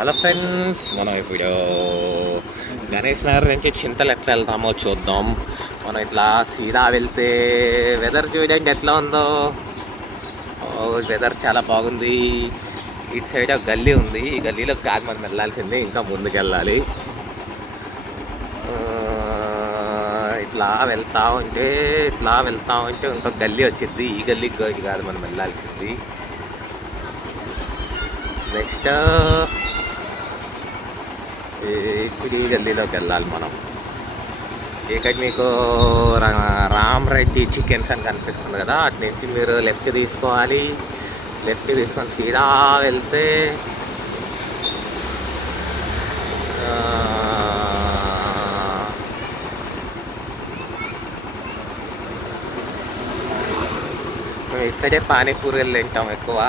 Hello friends, మనం ఇప్పుడు గణేష్ నగర్ నుంచి చింతలు ఎట్లా వెళ్తామో చూద్దాం. మనం ఇట్లా సీదా వెళ్తే వెదర్ చూడండి ఎట్లా ఉందో. వెదర్ చాలా బాగుంది. ఇటు సైడ్ ఒక గల్లీ ఉంది. ఈ గల్లీలో కాదు మనం వెళ్ళాల్సింది, ఇంకా ముందుకు వెళ్ళాలి. ఇట్లా వెళ్తా ఉంటే ఇంకొక గల్లీ వచ్చింది. ఈ గల్లీకి కాదు మనం వెళ్ళాల్సింది. నెక్స్ట్ ఇప్పుడు ఈ గల్లీలోకి వెళ్ళాలి మనం. ఇక్కడ మీకు రామ్ రెడ్డి చికెన్స్ అని కనిపిస్తుంది కదా, అటు నుంచి మీరు లెఫ్ట్ తీసుకోవాలి. లెఫ్ట్ తీసుకొని సీదా వెళ్తే ఇక్కడే పానీపూరీలు తింటాం ఎక్కువ.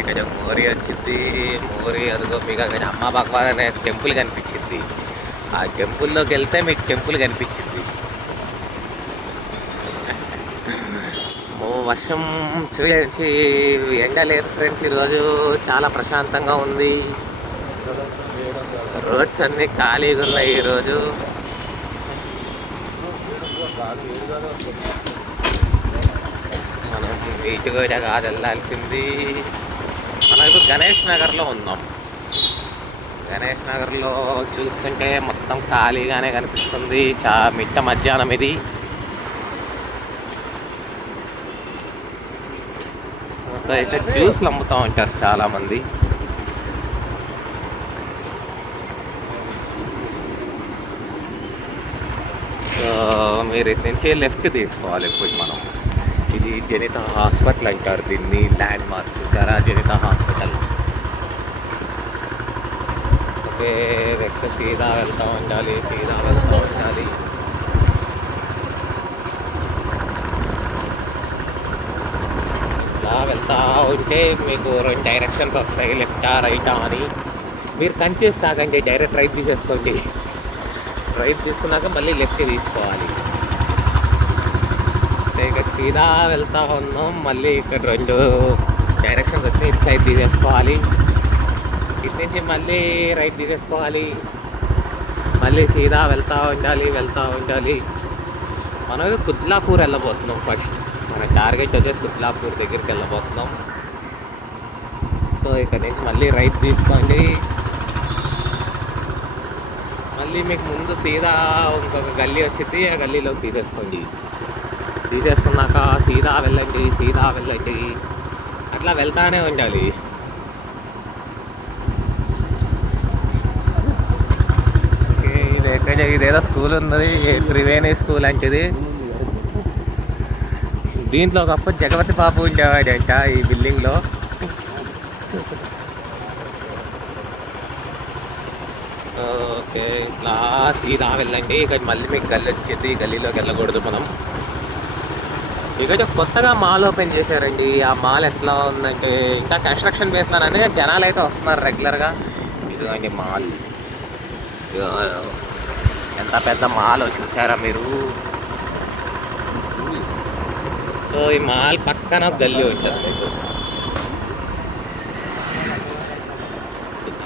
ఇక్కడ మోరీ వచ్చింది. మోరీ అదిగో మీకు అక్కడ అమ్మ భగవాన్ అనే టెంపుల్ కనిపించింది. ఆ టెంపుల్లోకి వెళ్తే మీకు టెంపుల్ కనిపించింది. వర్షం చూసి ఎండ లేదు ఫ్రెండ్స్. ఈరోజు చాలా ప్రశాంతంగా ఉంది. రోడ్స్ అన్నీ ఖాళీగా ఉన్నాయి ఈరోజు. మనం ఇటు కూడా కాదు వెళ్ళాల్సింది. మనం ఇప్పుడు గణేష్ నగర్లో ఉన్నాం. గణేష్ నగర్లో చూసుకుంటే మొత్తం ఖాళీగానే కనిపిస్తుంది. మిట్ట మధ్యాహ్నం ఇది. సో అయితే జ్యూస్లు అమ్ముతూ ఉంటారు చాలామంది. సో మీరు ఇటు నుంచి లెఫ్ట్ తీసుకోవాలి. ఇప్పుడు మనం ఇది జనిత హాస్పిటల్ అంటారు దీన్ని. ల్యాండ్ మార్క్ చూసారా, జనిత హాస్పిటల్. ఓకే, నెక్స్ట్ సీదా వెళ్తూ ఉండాలి. ఇలా వెళ్తూ ఉంటే మీకు 2 డైరెక్షన్స్ వస్తాయి, లెఫ్టా రైటా అని. మీరు కన్ఫ్యూజ్ కాకండి, డైరెక్ట్ రైట్ తీసేసుకోండి. రైట్ తీసుకున్నాక మళ్ళీ లెఫ్ట్ తీసుకోవాలి. ఇక్కడ సీదా వెళ్తూ ఉన్నాం. మళ్ళీ ఇక్కడ 2 డైరెక్షన్స్ వచ్చి ఇటు సైడ్ తీసేసుకోవాలి. ఇటు నుంచి మళ్ళీ రైట్ తీసేసుకోవాలి. మళ్ళీ సీదా వెళ్తూ ఉండాలి. మనం కుత్లాపూర్ వెళ్ళబోతున్నాం. ఫస్ట్ మన టార్గెట్ వచ్చేసి కుత్లాపూర్ దగ్గరికి వెళ్ళబోతున్నాం. సో ఇక్కడ నుంచి మళ్ళీ రైట్ తీసుకోండి. మళ్ళీ మీకు ముందు సీదా ఇంకొక గల్లీ వచ్చింది. ఆ గల్లీలోకి తీసేసుకున్నాక సీదా వెళ్ళండి. అట్లా వెళ్తానే ఉండాలి. ఇదేదో స్కూల్ ఉంది, త్రివేణి స్కూల్ అంటది. దీంట్లో ఒకప్పుడు జగపతి బాబు ఉండేవాడంట ఈ బిల్డింగ్లో. ఓకే, ఇట్లా సీదా వెళ్ళండి. ఇక్కడ మళ్ళీ మీకు గల్లీ వచ్చింది. గల్లీలోకి వెళ్ళకూడదు మనం. ఇక్కడ కొత్తగా మాల్ ఓపెన్ చేశారండి. ఆ మాల్ ఎట్లా ఉందంటే ఇంకా కన్స్ట్రక్షన్ బేస్లోనే జనాలు అయితే వస్తున్నారు రెగ్యులర్గా. ఇదిగోండి మాల్. ఎంత పెద్ద మాల్ చూసారా మీరు. సో ఈ మాల్ పక్కన గల్లీ ఉంటుంది మీకు.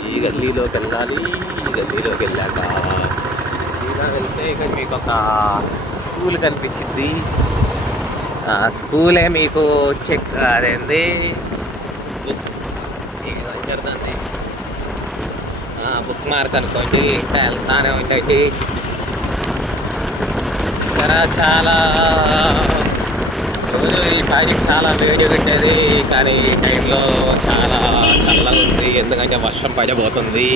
ఈ గల్లీలోకి వెళ్ళాలి. వెళ్ళాక ఇలా వెళ్తే ఇక్కడ మీకు ఒక స్కూల్ కనిపించింది. స్కూలే మీకు అదేంది బుక్ మార్క్ అనుకోండి. ఇంకా వెళ్తానే ఉండండి. ఇక్కడ చాలా రోజు ఈ పాటికి చాలా వేడిగా ఉండేది, కానీ ఈ టైంలో చాలా చల్లగా ఉంది. ఎందుకంటే వర్షం పడబోతుంది.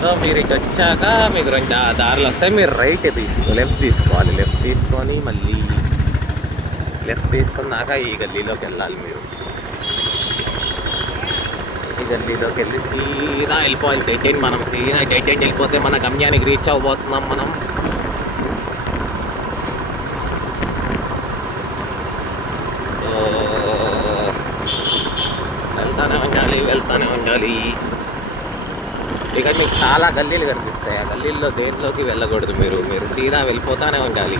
సో మీరు ఇటు వచ్చాక మీకు 2 దారులు వస్తాయి. మీరు లెఫ్ట్ తీసుకోవాలి. లెఫ్ట్ తీసుకొని మళ్ళీ లెఫ్ట్ తీసుకున్నాక ఈ గల్లీలోకి వెళ్ళాలి. మీరు ఈ గల్లీలోకి వెళ్ళి సీదా వెళ్ళిపోవాలి. Dead end. మనం సీదా డెడ్ ఎండ్ వెళ్ళిపోతే మన గమ్యానికి రీచ్ అవ్వబోతున్నాం మనం. వెళ్తానే ఉండాలి. ఇక మీకు చాలా గల్లీలు కనిపిస్తాయి. ఆ గల్లీల్లో దేంట్లోకి వెళ్ళకూడదు. మీరు సీదా వెళ్ళిపోతానే ఉండాలి.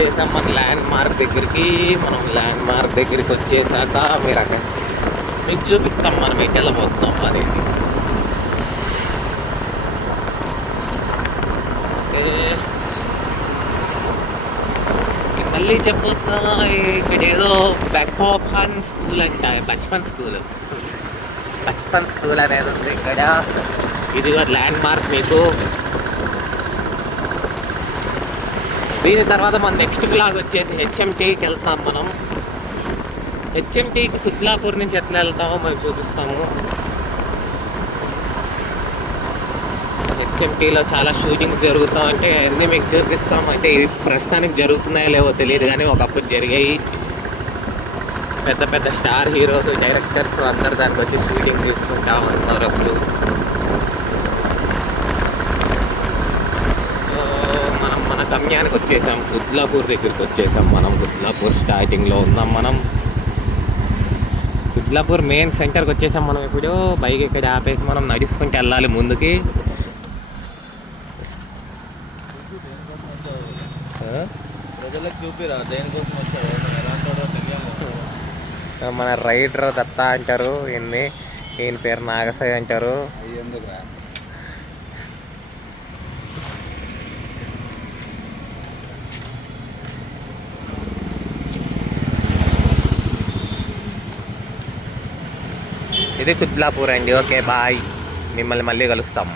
వచ్చేసాం మన ల్యాండ్ మార్క్ దగ్గరికి. మనం ల్యాండ్ మార్క్ దగ్గరికి వచ్చేసాక మీకు చూపిస్తాం మనం ఎటు వెళ్ళబోతున్నాం అనేది. ఓకే, మళ్ళీ చెప్పొద్దా, ఇక్కడ ఏదో బెక్కోపాన్ స్కూల్ అంట, బచ్పన్ స్కూల్ అనేది ఉంది ఇక్కడ. ఇది ల్యాండ్ మార్క్ మీకు. దీని తర్వాత మన నెక్స్ట్ బ్లాగ్ వచ్చేసి హెచ్ఎంటీకి వెళ్తాం మనం. హెచ్ఎంటీకి కుత్లాపూర్ నుంచి ఎట్లా వెళ్తామో మనం చూపిస్తాము. హెచ్ఎంటీలో చాలా షూటింగ్స్ జరుగుతాం, అంటే అన్నీ మీకు చూపిస్తాం. అంటే ఇవి ప్రస్తుతానికి జరుగుతున్నాయో లేవో తెలియదు, కానీ ఒకప్పుడు జరిగాయి. పెద్ద పెద్ద స్టార్ హీరోస్, డైరెక్టర్స్ అందరు దానికి వచ్చి షూటింగ్ తీసుకుంటా ఉన్నారు అసలు. సో మనం మన గమ్యానికి వచ్చేసాం, కుత్లాపూర్ దగ్గరికి వచ్చేసాం. మనం కుత్లాపూర్ స్టార్టింగ్లో ఉన్నాం. మనం కుత్లాపూర్ మెయిన్ సెంటర్కి వచ్చేసాం. మనం ఇప్పుడు బైక్ ఇక్కడ ఆపేసి మనం నడుచుకుంటూ వెళ్ళాలి ముందుకి. మన రైడర్ దత్త అంటారు, ఈయన పేరు నాగసాయి అంటారు. ఇది కుత్లాపూర్ అండి. ఓకే బాయ్, మిమ్మల్ని మళ్ళీ కలుస్తాం.